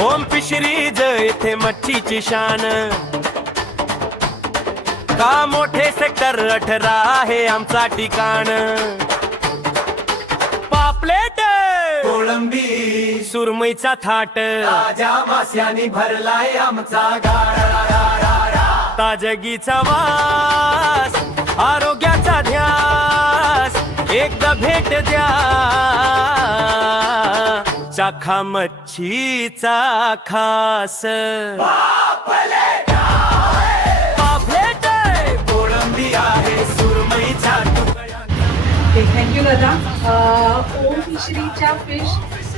ओम fisheries येथे मच्छीची शान, का मोठे सेक्टर 18 आहे आमचा ठिकाण. पापलेट, कोळंबी, सुरमईचा थाट, ताज्या मास्यानी भरलाय आमचा गाडा. ताजगीचा वास, आरोग्याचा ध्यास, एकदा भेट द्या चाखा मच्छीचा खास. पापलेट, कोळंबी आहे, सुरमईचा तुकड्या. थँक्यू दादा. ओम फिशरीच्या फिश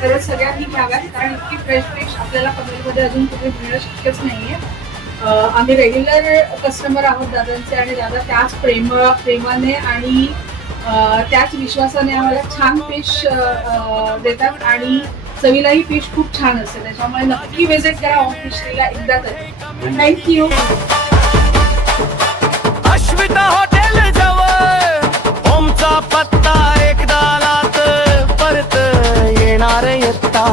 खरंच सगळ्यांनी घ्याव्यात, कारण इतकी फ्रेश फिश आपल्याला पनवेलमध्ये अजून कुठे मिळणं शक्यच नाहीये. आम्ही रेग्युलर कस्टमर आहोत दादांचे, आणि दादा त्याच प्रेमाने आणि त्याच विश्वासाने आम्हाला छान फिश देतात, आणि चवीलाही फिश खूप छान असते. त्याच्यामुळे नक्की व्हिजिट करा ओम फिशरीला एकदा तरी. थँक्यू. अश्विता हॉटेल जवळ ओमचा पत्ता, एकदा आलात परत येणार येता.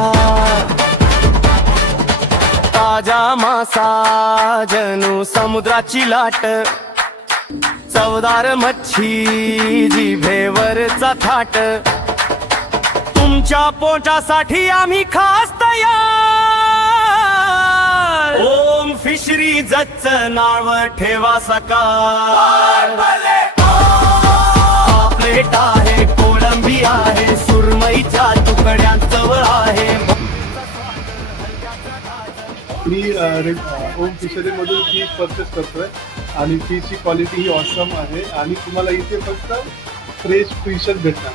ताजा मासा जणू समुद्राची लाट, चवदार मच्छी जिभेवरचा थाट. तुमच्या पोटासाठी आम्ही खास तयार. ओम फिशरीजचं नाव ठेवा सकाळ. पापलेट आहे, कोळंबी आहे, सुरमईच्या तुकड्यांचं आहे. मी ओम फिशरीमधून फिश परचेस करतोय, आणि फिशची क्वालिटी ही ऑसम आहे, आणि तुम्हाला इथे फक्त फ्रेश फिशच भेटणार.